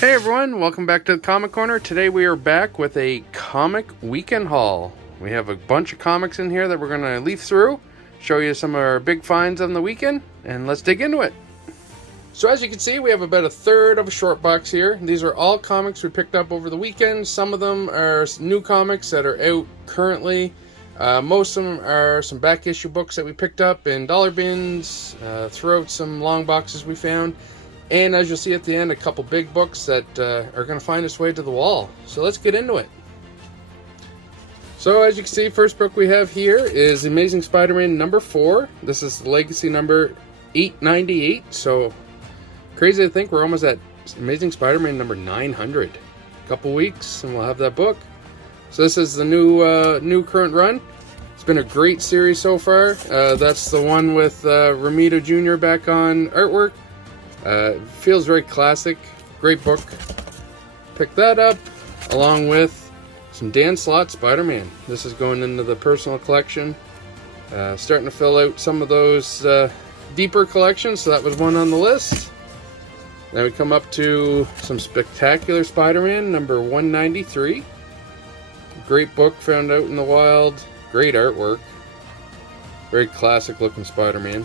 Hey everyone, welcome back to the Comic Corner. Today we are back with a comic weekend haul. We have a bunch of comics in here that we're going to leaf through, show you some of our big finds on the weekend, and let's dig into it. So as you can see, we have about a third of a short box here. These are all comics we picked up over the weekend. Some of them are new comics that are out currently. Most of them are some back issue books that we picked up in dollar bins throughout some long boxes we found. And as you'll see at the end, a couple big books that are going to find its way to the wall. So let's get into it. So as you can see, first book we have here is Amazing Spider-Man number 4. This is legacy number 898. So crazy to think we're almost at Amazing Spider-Man number 900. A couple weeks and we'll have that book. So this is the new current run. It's been a great series so far. That's the one with Romita Jr. back on artwork. Feels very classic. Great book. Pick that up along with some Dan Slott Spider-Man. This is going into the personal collection. Starting to fill out some of those deeper collections, so that was one on the list. Then we come up to some Spectacular Spider-Man number 193. Great book found out in the wild. Great artwork. Very classic looking Spider-Man.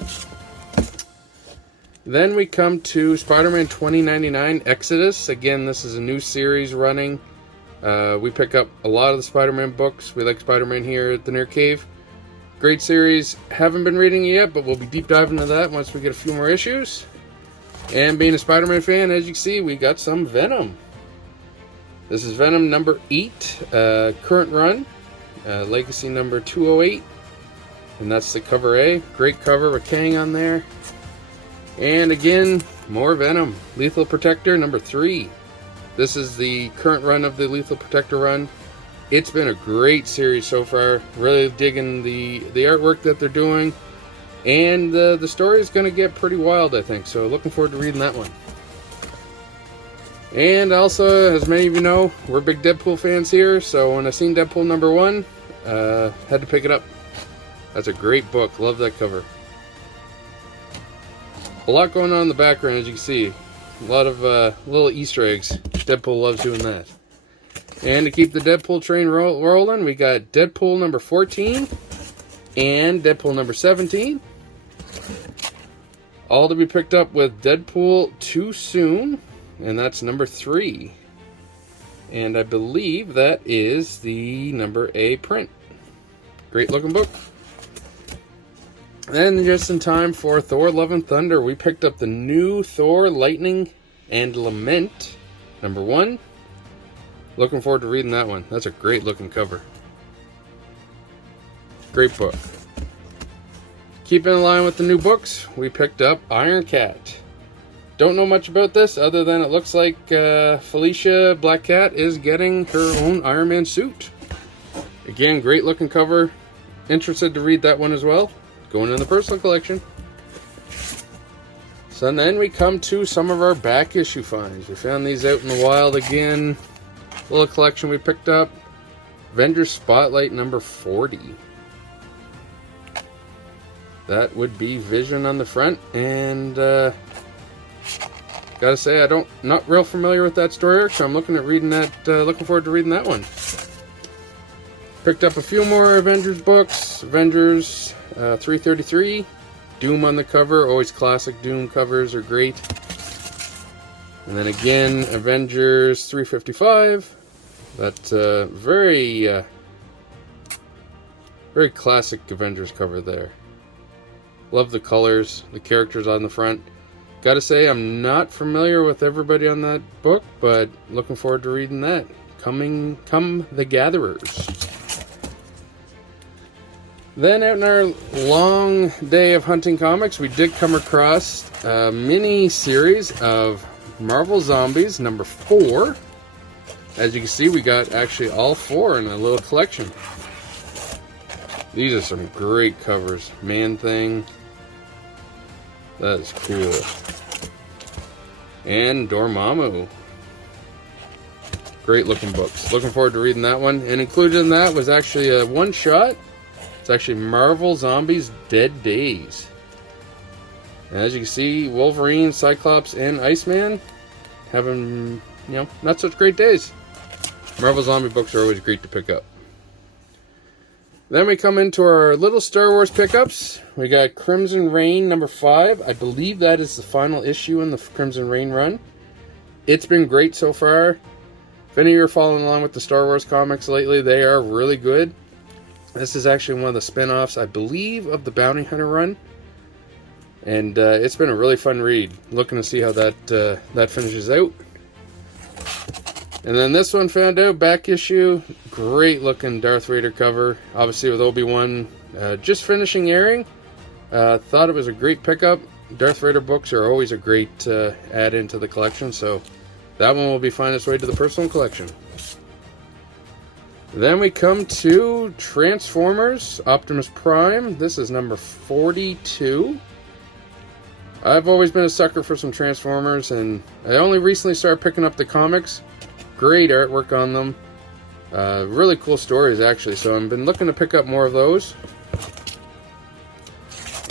Then we come to Spider-Man 2099 Exodus. Again, this is a new series running. We pick up a lot of the Spider-Man books. We like Spider-Man here at the Nerdcave. Great series. Haven't been reading it yet, but we'll be deep diving into that once we get a few more issues. And being a Spider-Man fan, as you can see, we got some Venom. This is Venom number 8, current run. Legacy number 208. And that's the cover A. Great cover with Kang on there. And again, more Venom. Lethal Protector number 3. This is the current run of the Lethal Protector run. It's been a great series so far. Really digging the artwork that they're doing. And the story is going to get pretty wild, I think. So looking forward to reading that one. And also, as many of you know, we're big Deadpool fans here. So when I seen Deadpool number 1, had to pick it up. That's a great book. Love that cover. A lot going on in the background, as you can see. A lot of little Easter eggs. Deadpool loves doing that. And to keep the Deadpool train rolling, we got Deadpool number 14 and Deadpool number 17. All to be picked up with Deadpool Too Soon, and that's number 3. And I believe that is the number A print. Great looking book. Then just in time for Thor Love and Thunder, we picked up the new Thor Lightning and Lament number 1. Looking forward to reading that one. That's a great looking cover. Great book. Keeping in line with the new books, we picked up Iron Cat. Don't know much about this other than it looks like Felicia Black Cat is getting her own Iron Man suit. Again, great looking cover. Interested to read that one as well. Going in the personal collection. So then we come to some of our back issue finds. We found these out in the wild again. Little collection we picked up. Avengers Spotlight number 40. That would be Vision on the front. And gotta say, not real familiar with that story arc, so I'm looking forward to reading that one. Picked up a few more Avengers books. Avengers 333. Doom on the cover. Always classic Doom covers are great. And then again, Avengers 355. That's very classic Avengers cover there. Love the colors, the characters on the front. Gotta say, I'm not familiar with everybody on that book, but looking forward to reading that. Come the Gatherers. Then out in our long day of hunting comics, we did come across a mini series of Marvel Zombies number 4. As you can see, we got actually all 4 in a little collection. These are some great covers. Man-Thing. That is cool. And Dormammu. Great looking books. Looking forward to reading that one. And included in that was actually a one-shot. It's actually Marvel Zombies Dead Days. And as you can see, Wolverine, Cyclops, and Iceman having not such great days. Marvel Zombie books are always great to pick up. Then we come into our little Star Wars pickups. We got Crimson Reign number 5. I believe that is the final issue in the Crimson Reign run. It's been great so far. If any of you are following along with the Star Wars comics lately, they are really good. This is actually one of the spin-offs, I believe, of the Bounty Hunter run. And it's been a really fun read. Looking to see how that finishes out. And then this one found out, back issue. Great looking Darth Vader cover. Obviously with Obi-Wan just finishing airing. Thought it was a great pickup. Darth Vader books are always a great add-in to the collection. So that one will be finding its way to the personal collection. Then we come to Transformers Optimus Prime. This is number 42. I've always been a sucker for some Transformers, and I only recently started picking up the comics. Great artwork on them. Really cool stories, actually, so I've been looking to pick up more of those.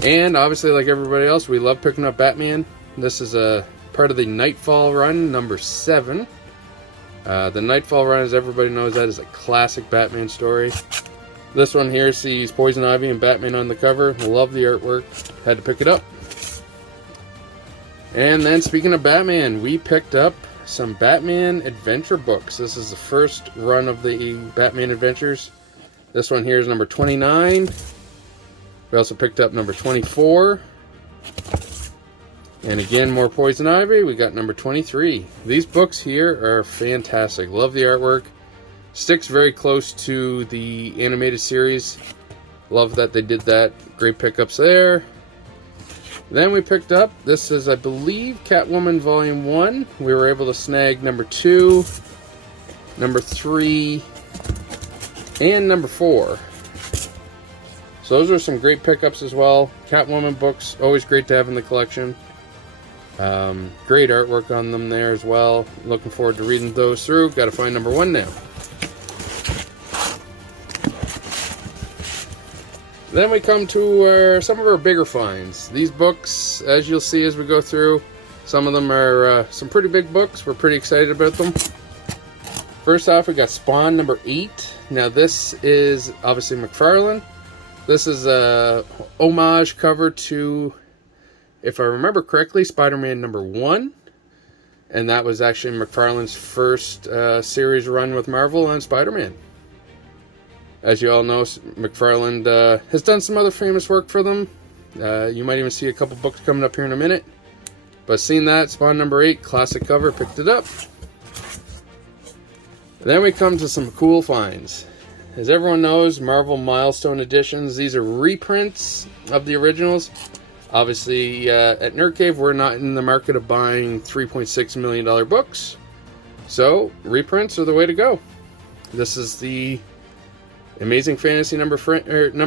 And obviously, like everybody else, we love picking up Batman. This is a part of the Nightfall run, number 7. The Nightfall run, as everybody knows, that is a classic Batman story. This one here sees Poison Ivy and Batman on the cover. Love the artwork. Had to pick it up. And then, speaking of Batman, we picked up some Batman Adventure books. This is the first run of the Batman Adventures. This one here is number 29. We also picked up number 24. And again, more Poison Ivy. We got number 23. These books here are fantastic. Love the artwork. Sticks very close to the animated series. Love that they did that. Great pickups there. Then we picked up, this is, I believe, Catwoman Volume 1. We were able to snag number 2, number 3, and number 4. So those are some great pickups as well. Catwoman books, always great to have in the collection. Great artwork on them there as well. Looking forward to reading those through. Got to find number 1 now. Then we come to some of our bigger finds. These books, as you'll see as we go through, some of them are some pretty big books. We're pretty excited about them. First off, we got Spawn number 8. Now this is obviously McFarlane. This is a homage cover to, if I remember correctly, Spider-Man number 1. And that was actually McFarlane's first series run with Marvel on Spider-Man. As you all know, McFarlane has done some other famous work for them. You might even see a couple books coming up here in a minute. But seeing that, Spawn number 8, classic cover, picked it up. Then we come to some cool finds. As everyone knows, Marvel Milestone editions, these are reprints of the originals. Obviously, at Nerdcave, we're not in the market of buying $3.6 million books. So, reprints are the way to go. This is the Amazing Fantasy number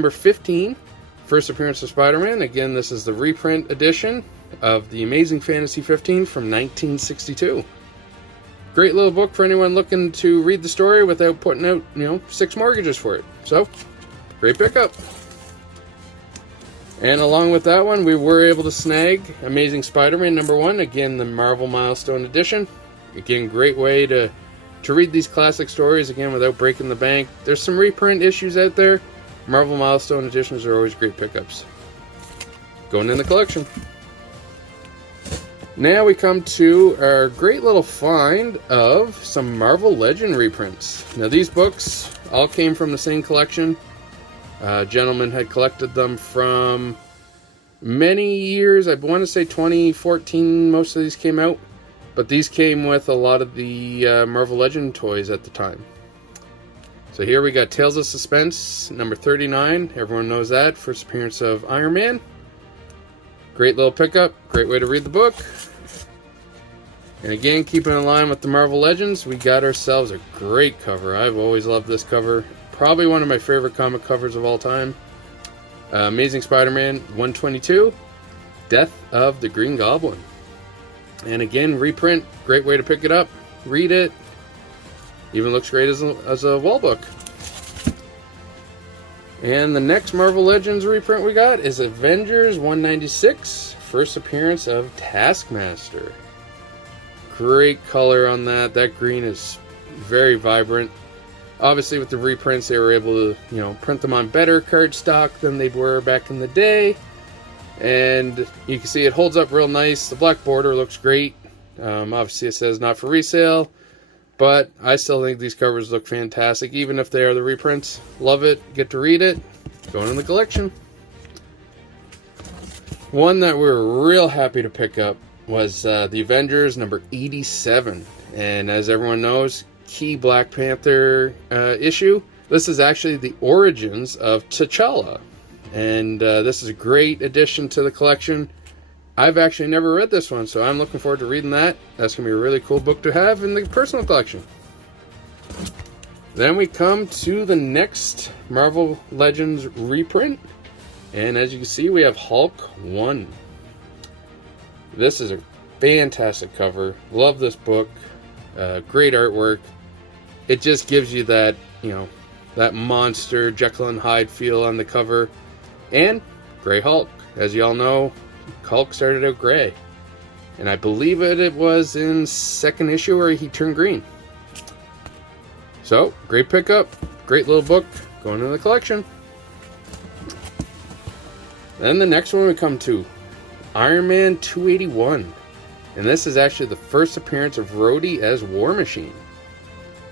15, first appearance of Spider-Man. Again, this is the reprint edition of the Amazing Fantasy 15 from 1962. Great little book for anyone looking to read the story without putting out, 6 mortgages for it. So, great pickup. And along with that one, we were able to snag Amazing Spider-Man number 1. Again, the Marvel Milestone edition. Again, great way to read these classic stories, again, without breaking the bank. There's some reprint issues out there. Marvel Milestone editions are always great pickups. Going in the collection. Now we come to our great little find of some Marvel Legend reprints. Now these books all came from the same collection. A gentleman had collected them from many years. I want to say 2014 most of these came out. But these came with a lot of the Marvel Legend toys at the time. So here we got Tales of Suspense, number 39. Everyone knows that. First appearance of Iron Man. Great little pickup. Great way to read the book. And again, keeping in line with the Marvel Legends, we got ourselves a great cover. I've always loved this cover. Probably one of my favorite comic covers of all time. Amazing Spider-Man 122. Death of the Green Goblin. And again, reprint, great way to pick it up, read it. Even looks great as a wall book. And the next Marvel Legends reprint we got is Avengers 196, first appearance of Taskmaster. great color on that. That green is very vibrant. Obviously with the reprints, they were able to, you know, print them on better cardstock than they were back in the day. And you can see it holds up real nice. The black border looks great. Obviously it says not for resale, but I still think these covers look fantastic, even if they are the reprints. Love it. Get to read it. Going in the collection. One that we were real happy to pick up was the Avengers number 87. And as everyone knows, key Black Panther issue. This is actually the origins of T'Challa. And this is a great addition to the collection. I've actually never read this one, so I'm looking forward to reading that. That's going to be a really cool book to have in the personal collection. Then we come to the next Marvel Legends reprint. And as you can see, we have Hulk 1. This is a fantastic cover. Love this book. Great artwork. It just gives you that, you know, that monster Jekyll and Hyde feel on the cover. And Grey Hulk. As you all know, Hulk started out gray. And I believe it was in second issue where he turned green. So, great pickup. Great little book. Going in the collection. Then the next one we come to Iron Man 281. And this is actually the first appearance of Rhodey as War Machine.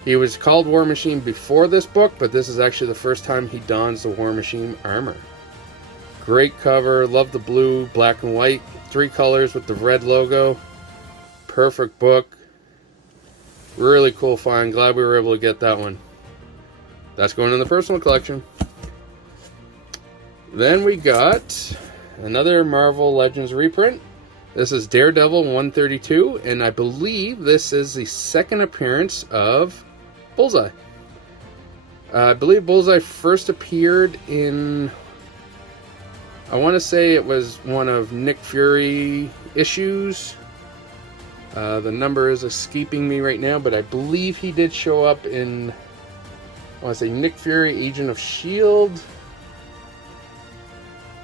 He was called War Machine before this book, but this is actually the first time he dons the War Machine armor. Great cover. Love the blue, black, and white. 3 colors with the red logo. Perfect book. Really cool find. Glad we were able to get that one. That's going in the personal collection. Then we got another Marvel Legends reprint. This is Daredevil 132, and I believe this is the second appearance of Bullseye. I believe Bullseye first appeared in, I want to say it was one of Nick Fury issues. The number is escaping me right now, but I believe he did show up in, I want to say Nick Fury, Agent of S.H.I.E.L.D.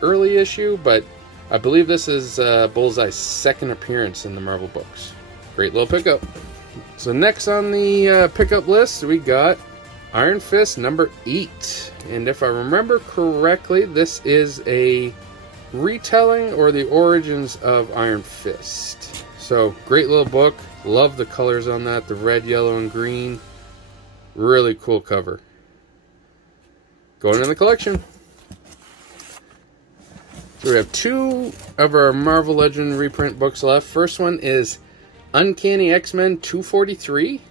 early issue, but I believe this is Bullseye's second appearance in the Marvel books. Great little pickup. So next on the pickup list, we got Iron Fist number 8. And if I remember correctly, this is a retelling or the origins of Iron Fist. So great little book. Love the colors on that. The red, yellow, and green. Really cool cover. Going in the collection. So we have 2 of our Marvel Legend reprint books left. First one is Uncanny X-Men 243.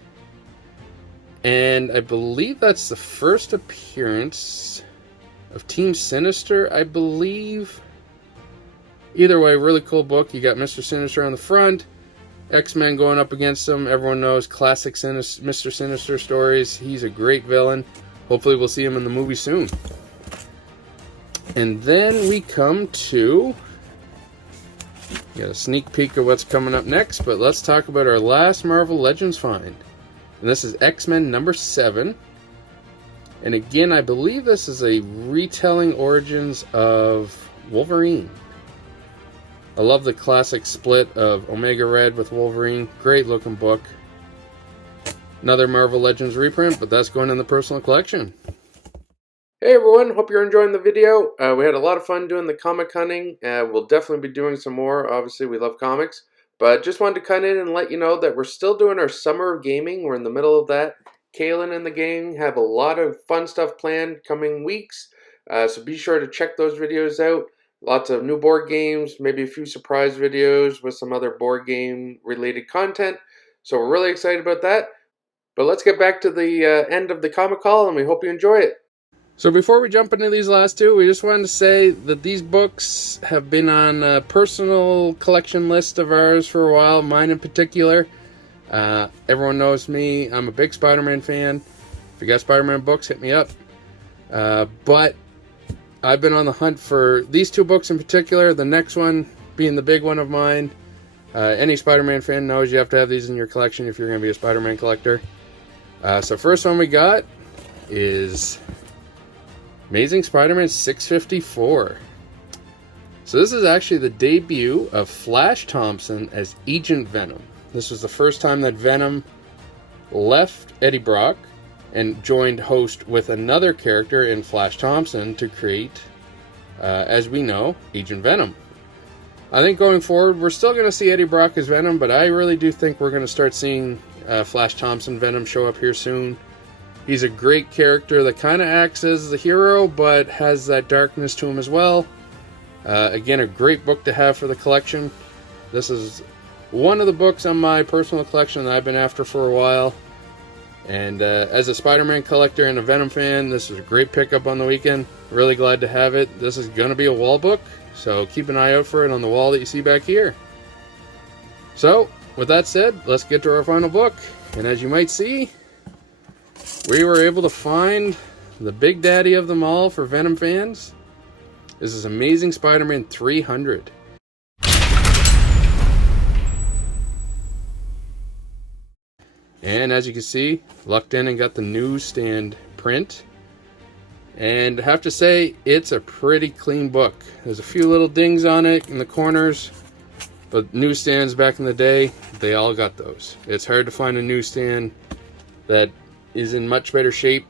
And I believe that's the first appearance of Team Sinister, I believe. Either way, really cool book. You got Mr. Sinister on the front. X-Men going up against him. Everyone knows classic Mr. Sinister stories. He's a great villain. Hopefully we'll see him in the movie soon. And then we come to, got a sneak peek of what's coming up next, but let's talk about our last Marvel Legends find. And this is X-Men number 7. And again, I believe this is a retelling origins of Wolverine. I love the classic split of Omega Red with Wolverine. Great looking book. Another Marvel Legends reprint, but that's going in the personal collection. Hey everyone, hope you're enjoying the video. We had a lot of fun doing the comic hunting. We'll definitely be doing some more. Obviously, we love comics. But just wanted to cut in and let you know that we're still doing our Summer of Gaming. We're in the middle of that. Kaylin and the gang have a lot of fun stuff planned coming weeks. So be sure to check those videos out. Lots of new board games, maybe a few surprise videos with some other board game related content. So we're really excited about that. But let's get back to the end of the comic haul, and we hope you enjoy it. So before we jump into these last 2, we just wanted to say that these books have been on a personal collection list of ours for a while, mine in particular. Everyone knows me. I'm a big Spider-Man fan. If you got Spider-Man books, hit me up. But I've been on the hunt for these 2 books in particular, the next one being the big one of mine. Any Spider-Man fan knows you have to have these in your collection if you're going to be a Spider-Man collector. So first one we got is Amazing Spider-Man 654. So this is actually the debut of Flash Thompson as Agent Venom. This was the first time that Venom left Eddie Brock and joined host with another character in Flash Thompson to create, as we know, Agent Venom. I think going forward, we're still going to see Eddie Brock as Venom, but I really do think we're going to start seeing Flash Thompson Venom show up here soon. He's a great character that kind of acts as the hero, but has that darkness to him as well. Again, a great book to have for the collection. This is one of the books on my personal collection that I've been after for a while. And as a Spider-Man collector and a Venom fan, this is a great pickup on the weekend. Really glad to have it. This is going to be a wall book, so keep an eye out for it on the wall that you see back here. So, with that said, let's get to our final book. And as you might see, we were able to find the big daddy of them all for Venom fans. This is Amazing Spider-Man 300. And as you can see, lucked in and got the newsstand print. And I have to say, it's a pretty clean book. There's a few little dings on it in the corners, but newsstands back in the day, they all got those. It's hard to find a newsstand that is in much better shape.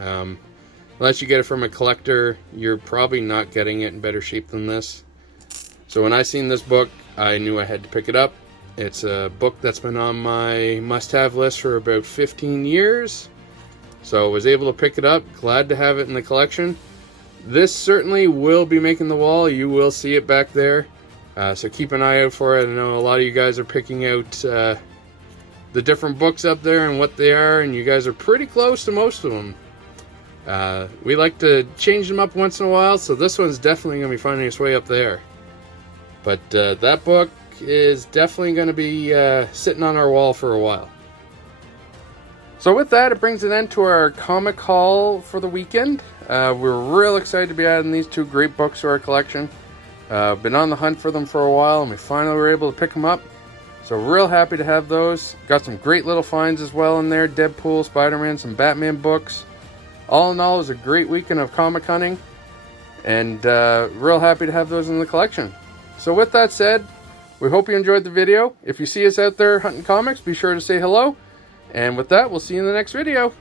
Unless you get it from a collector, you're probably not getting it in better shape than this. So when I seen this book, I knew I had to pick it up. It's a book that's been on my must-have list for about 15 years. So I was able to pick it up. Glad to have it in the collection. This certainly will be making the wall. You will see it back there. So keep an eye out for it. I know a lot of you guys are picking out the different books up there and what they are, and you guys are pretty close to most of them. We like to change them up once in a while, so this one's definitely going to be finding its way up there. But that book is definitely going to be sitting on our wall for a while. So with that, it brings an end to our comic haul for the weekend. We're real excited to be adding these two great books to our collection. Been on the hunt for them for a while, and we finally were able to pick them up. So real happy to have those. Got some great little finds as well in there. Deadpool, Spiderman, some Batman books. All in all, it was a great weekend of comic hunting. And real happy to have those in the collection. So with that said, we hope you enjoyed the video. If you see us out there hunting comics, be sure to say hello. And with that, we'll see you in the next video.